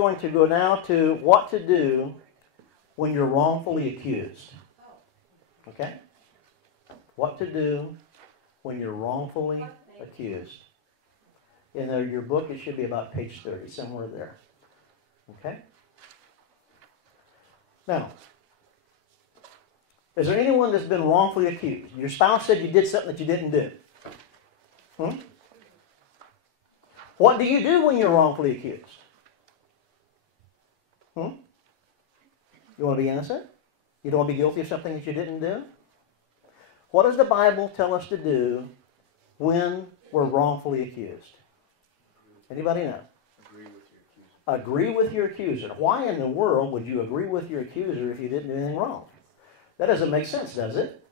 going to go now to what to do when you're wrongfully accused. Okay? What to do when you're wrongfully accused. In your book, it should be about page 30, somewhere there. Okay? Now, is there anyone that's been wrongfully accused? Your spouse said you did something that you didn't do. What do you do when you're wrongfully accused? You want to be innocent? You don't want to be guilty of something that you didn't do? What does the Bible tell us to do when we're wrongfully accused? Anybody know? Agree with your accuser. Why in the world would you agree with your accuser if you didn't do anything wrong? That doesn't make sense, does it?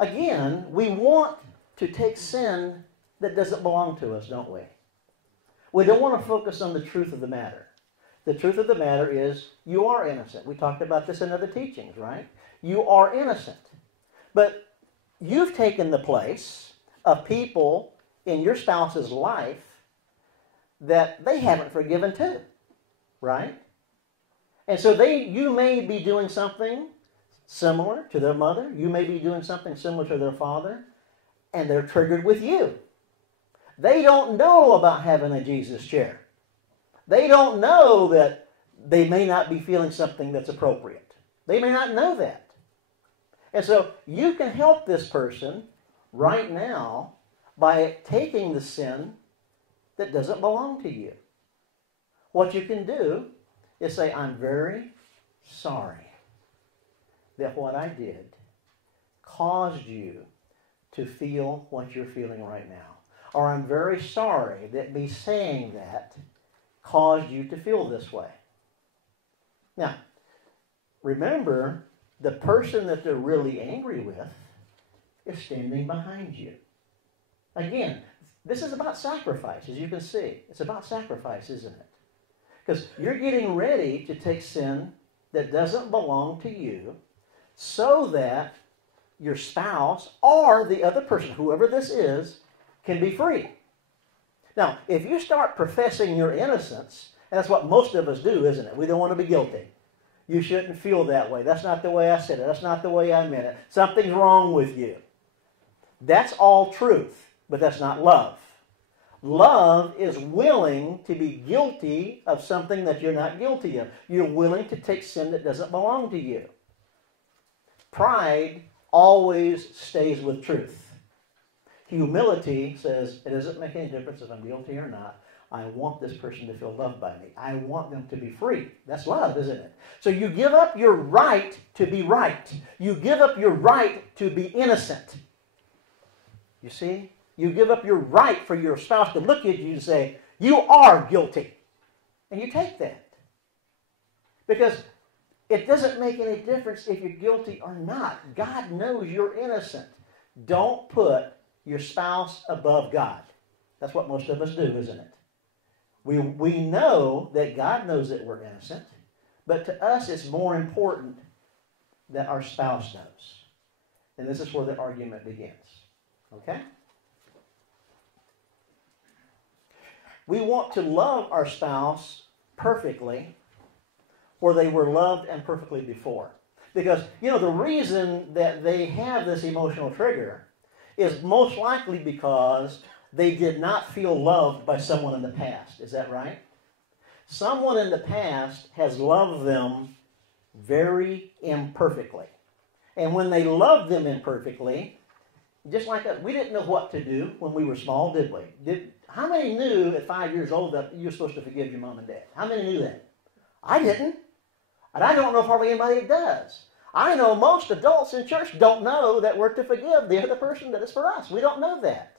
Again, we want to take sin that doesn't belong to us, don't we? We don't want to focus on the truth of the matter. The truth of the matter is you are innocent. We talked about this in other teachings, right? You are innocent. But you've taken the place of people in your spouse's life that they haven't forgiven too, right? And so you may be doing something similar to their mother. You may be doing something similar to their father, and they're triggered with you. They don't know about having a Jesus chair. They don't know that they may not be feeling something that's appropriate. They may not know that. And so you can help this person right now by taking the sin that doesn't belong to you. What you can do is say, I'm very sorry that what I did caused you to feel what you're feeling right now. Or I'm very sorry that me saying that caused you to feel this way. Now, remember, the person that they're really angry with is standing behind you. Again, this is about sacrifice, as you can see. It's about sacrifice, isn't it? Because you're getting ready to take sin that doesn't belong to you so that your spouse or the other person, whoever this is, can be free. Now, if you start professing your innocence, and that's what most of us do, isn't it? We don't want to be guilty. You shouldn't feel that way. That's not the way I said it. That's not the way I meant it. Something's wrong with you. That's all truth. But that's not love. Love is willing to be guilty of something that you're not guilty of. You're willing to take sin that doesn't belong to you. Pride always stays with truth. Humility says, it doesn't make any difference if I'm guilty or not. I want this person to feel loved by me. I want them to be free. That's love, isn't it? So you give up your right to be right. You give up your right to be innocent. You see? You give up your right for your spouse to look at you and say, you are guilty. And you take that. Because it doesn't make any difference if you're guilty or not. God knows you're innocent. Don't put your spouse above God. That's what most of us do, isn't it? We know that God knows that we're innocent, but to us it's more important that our spouse knows. And this is where the argument begins. Okay? We want to love our spouse perfectly where they were loved and perfectly before. Because, you know, the reason that they have this emotional trigger is most likely because they did not feel loved by someone in the past. Is that right? Someone in the past has loved them very imperfectly. And when they loved them imperfectly, just like us, we didn't know what to do when we were small, did we? How many knew at 5 years old that you were supposed to forgive your mom and dad? How many knew that? I didn't. And I don't know if hardly anybody does. I know most adults in church don't know that we're to forgive the other person that is for us. We don't know that.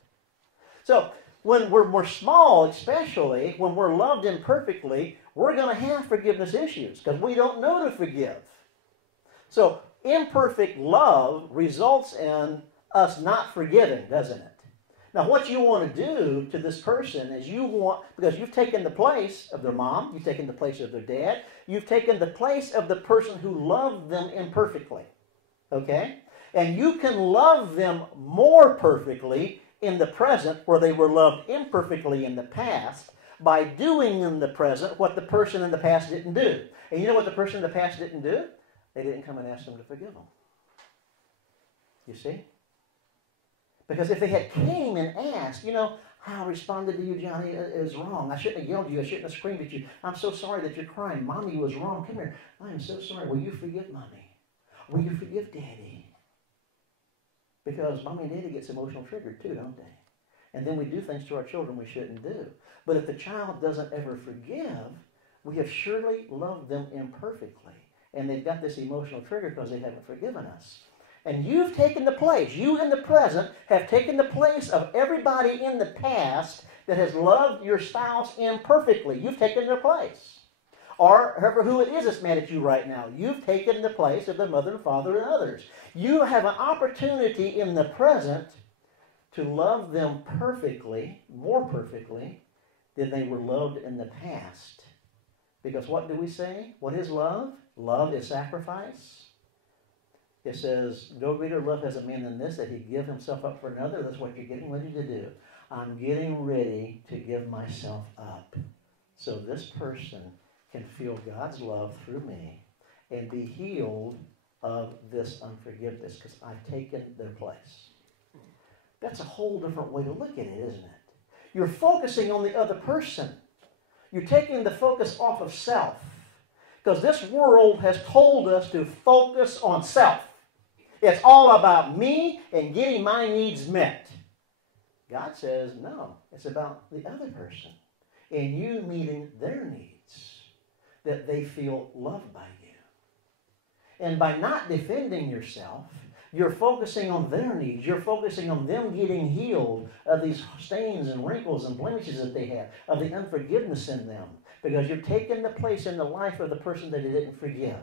So when we're small, especially when we're loved imperfectly, we're going to have forgiveness issues because we don't know to forgive. So imperfect love results in us not forgiving, doesn't it? Now, what you want to do to this person is because you've taken the place of their mom, you've taken the place of their dad, you've taken the place of the person who loved them imperfectly, okay? And you can love them more perfectly in the present where they were loved imperfectly in the past by doing in the present what the person in the past didn't do. And you know what the person in the past didn't do? They didn't come and ask them to forgive them. You see? Because if they had came and asked, you know, how I responded to you, Johnny, is wrong. I shouldn't have yelled at you. I shouldn't have screamed at you. I'm so sorry that you're crying. Mommy was wrong. Come here. I am so sorry. Will you forgive Mommy? Will you forgive Daddy? Because Mommy and Daddy gets emotional triggered too, don't they? And then we do things to our children we shouldn't do. But if the child doesn't ever forgive, we have surely loved them imperfectly. And they've got this emotional trigger because they haven't forgiven us. And you've taken the place, you in the present have taken the place of everybody in the past that has loved your spouse imperfectly. You've taken their place. Or who it is that's mad at you right now. You've taken the place of the mother and father and others. You have an opportunity in the present to love them perfectly, more perfectly, than they were loved in the past. Because what do we say? What is love? Love is sacrifice. It says, no greater love has a man than this, that he give himself up for another. That's what you're getting ready to do. I'm getting ready to give myself up so this person can feel God's love through me and be healed of this unforgiveness because I've taken their place. That's a whole different way to look at it, isn't it? You're focusing on the other person. You're taking the focus off of self. Because this world has told us to focus on self. It's all about me and getting my needs met. God says, no, it's about the other person and you meeting their needs, that they feel loved by you. And by not defending yourself, you're focusing on their needs. You're focusing on them getting healed of these stains and wrinkles and blemishes that they have, of the unforgiveness in them, because you're taking the place in the life of the person that you didn't forgive.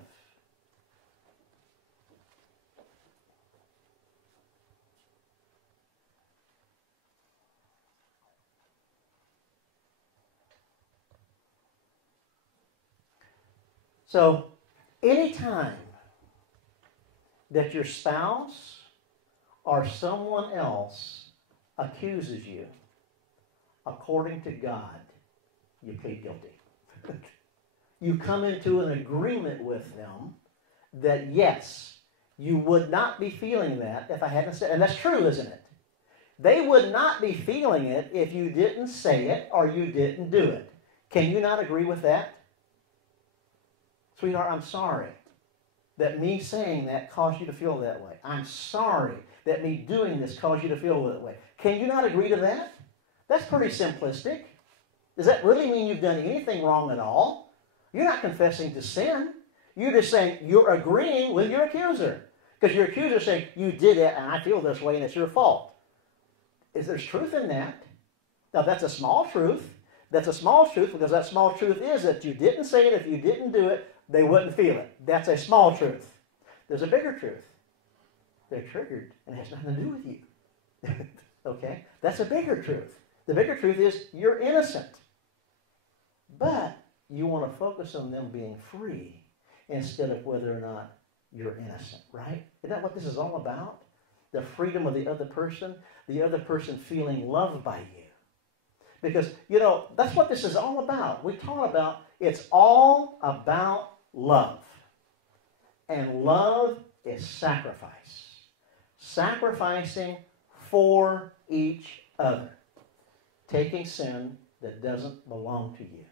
So, anytime that your spouse or someone else accuses you, according to God, you plead guilty. You come into an agreement with them that, yes, you would not be feeling that if I hadn't said it. And that's true, isn't it? They would not be feeling it if you didn't say it or you didn't do it. Can you not agree with that? Sweetheart, I'm sorry that me saying that caused you to feel that way. I'm sorry that me doing this caused you to feel that way. Can you not agree to that? That's pretty simplistic. Does that really mean you've done anything wrong at all? You're not confessing to sin. You're just saying you're agreeing with your accuser. Because your accuser is saying, you did it and I feel this way and it's your fault. There's truth in that. Now that's a small truth. That's a small truth because that small truth is that you didn't say it. If you didn't do it, they wouldn't feel it. That's a small truth. There's a bigger truth. They're triggered and it has nothing to do with you. Okay? That's a bigger truth. The bigger truth is you're innocent. But you want to focus on them being free instead of whether or not you're innocent, right? Isn't that what this is all about? The freedom of the other person feeling loved by you. Because, you know, that's what this is all about. We talk about it's all about love. And love is sacrifice. Sacrificing for each other. Taking sin that doesn't belong to you.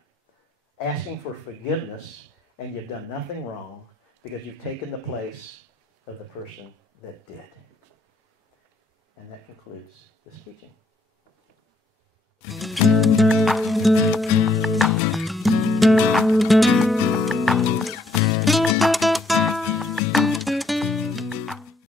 Asking for forgiveness, and you've done nothing wrong because you've taken the place of the person that did. And that concludes this teaching.